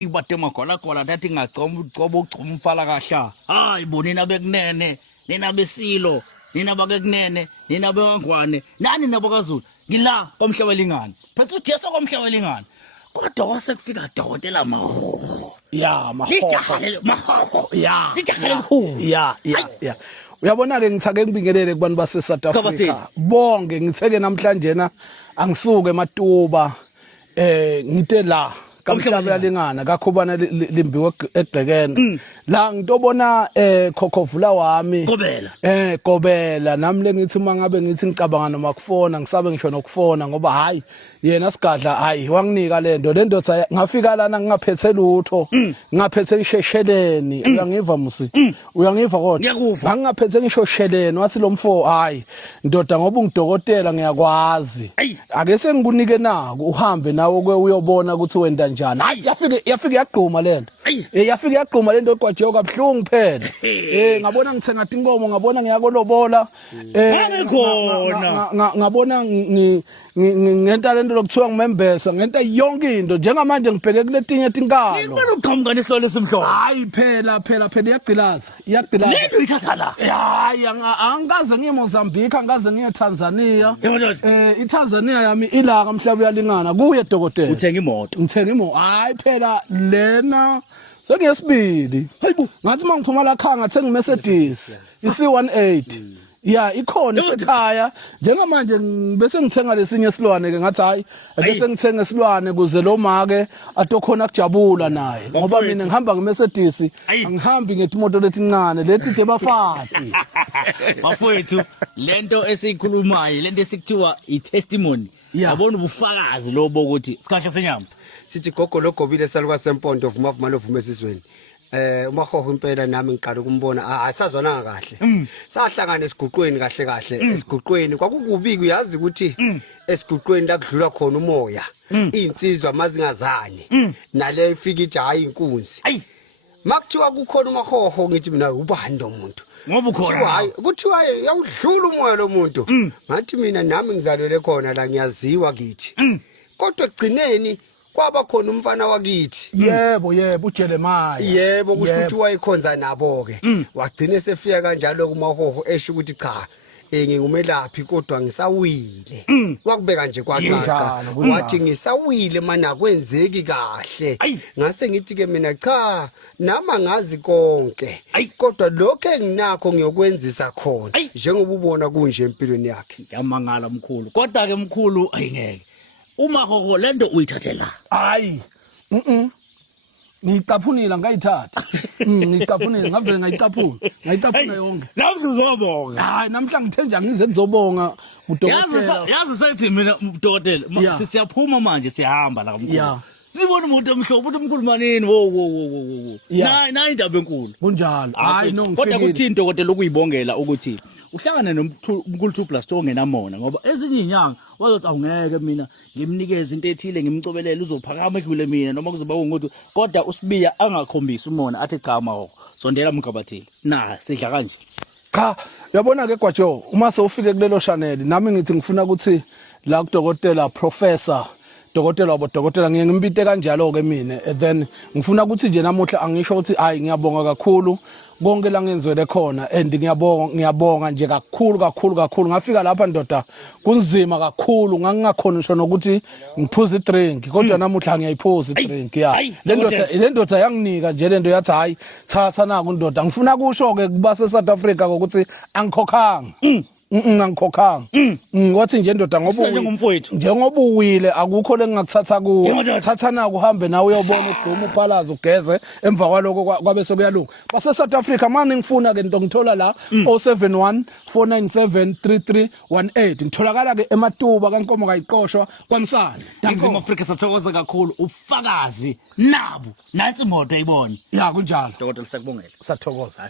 ibade magwala thathi ngagcoma ugcoma umfala kahla hayi bo nina bekunene nina besilo nina bakekunene nina bewangwane nani nabo kaZulu ngila komhlaba lingani phethe uJesu komhlaba lingani kodwa wasekufika dokotela mahoho ya mahoho ya lijahele likhulu ya uyabona ke ngithake ngibingelele kubantu base South Africa bonke ngitheke namhlanje na angisuke eMatuba ngite la kamhlaba yalingana kakhubana limbiwe egqekene la ngitobona khokhovula wami gobela nami lengithi mangabe ngithi ngicabanga noma kufona ngisabe ngisho nokufona ngoba hayi yena sigadla hayi wanginika lento ngafika lana ngingaphethe lutho ngaphethe ishesheleni uyangiva musi uyangiva kodwa ngingaphethe ngishosheleni wathi lo mfo hayi ndoda ngoba ungidokotela ngiyakwazi ake sengikunike naku uhambe nawe kwe uyobona ukuthi wenda njani hayi yafika yagquma lento yafika yagquma lento kwaJehovah kabhlungu phela ngabona ngithenga inkomo ngabona ngiyakolobola ngabona ngenta lento lokuthiwa ngimembesa ngenta yonke into njengamanje ngibheke kuletinye tinkalo ngibona uqhamuka nesihlalo esimhlophe hayi phela iyagqilaza lento ithatha la hayi angikaze ngiye Mozambique angikaze ngiye Tanzania iTanzania yami ila kamhlaba uyalingana kuye dokotela ngithenga imoto hayi phela lena sengiyesibili hayibo ngathi mangiphuma la khanga thenga iMercedes iC18 ya ikhona isekhaya njengamanje bese ngithenga lesinye isilwane ke ngathi hayi bese ngithenga isilwane kuze lo make atokhona kujabula naye ngoba mina ngihamba ngeMercedes angihambi ngetimoto letincane lethi debafati bafowethu lento esikhulumayo lento esikuthiwa itestimony yabona ubufakazi lobo ukuthi sikhahla senyama sithi gogo logobile saluka sempondo vuma lovume esizweni umahoho impela nami ngiqala ukumbona asazwana kahle sahlangana esiguqweni kahle esiguqweni kwakukubi uyazi ukuthi esiguqweni la kudlula khona umoya insizwa mazingazani nale ifika ithi hayi inkunzi makuthiwa kukhona umahoho ngithi mina ubani lo muntu ngoba ukhona hayi kuthiwa yawudlula umoya lo muntu ngathi mina nami ngizalwele khona la ngiyaziwa kithi kodwa egcineni kwaba khona umfana wakithi yebo uJeremiah yebo kusho ukuthi wayikhonza nabo ke wagcina sefika kanjalo kumahoho esho ukuthi cha ngingumelaphi kodwa ngisawile wakubeka nje kwaXhosa wathi ngisawile mana kwenzeki kahle ngase ngithi ke mina cha nama ngazi konke kodwa lokho enginakho ngiyokwenzisa khona njengoba ubona kunje empilweni yakhe ngiyamangala mkhulu kodwa ke mkhulu ayingeke umahoho lento uyithathela hayi ngiyicaphunile ngayithatha ngiyicaphunile ngavele ngayicaphuna yonke namhla uzobonga hayi namhla ngithe nje ngize ngizobonga udokotela yazi sethi mina udokotela siyaphuma manje siyahamba la kamkhulu sibona umuntu omhlophe umuntu omkhulu manini wo nayi indaba enkulu kunjalo hayi no kodwa kuthini dokotela ukuyibongela ukuthi uhlangana nomkhulu 2+2 ongenamona ngoba ezinye inyanga wazothi awungeke mina ngimnikeze into ethile ngimcobelele uzophakama edlule mina noma kuzoba ukuthi kodwa usibiya angakhombisi umona athi cha maho sondela mgabathile na sidla kanje cha uyabona ke gwajo uma sewufike kulelo channel nami ngithi ngifuna ukuthi la kudokotela professor dokotela ngiye ngimbite kanjalo ke mina then ngifuna ukuthi nje namuhla angisho ukuthi hayi ngiyabonga kakhulu konke la ngenzwele khona and ngiyabonga nje kakhulu ngafika lapha ndoda kunzima kakhulu ngangingakhona ngisho nokuthi ngiphuza idrink kodwa namuhla ngiyayiphuza idrink le ndoda yanginika nje lento yathi hayi thatha naku ndoda ngifuna kusho ke kuba se South Africa ukuthi angikhokhanga ngangikhokhanga wathi nje ndoda njengoba uwile akukho lengakuthatha kuwo thatha naku uhambe nawe uyobona egquma uphalaza ugeze emva kwaloko kwabe sekuyalunga base South Africa manje ngifuna ke into ngithola la 071 497 3318 ngitholakala ke eMatuba kaNkomo kayiqoshwa kwaMsana Ningizimu Afrika sathokoza kakhulu ufakazi nabo nansi imoto ayibona kunjalo dokotela sakubongela sathokoza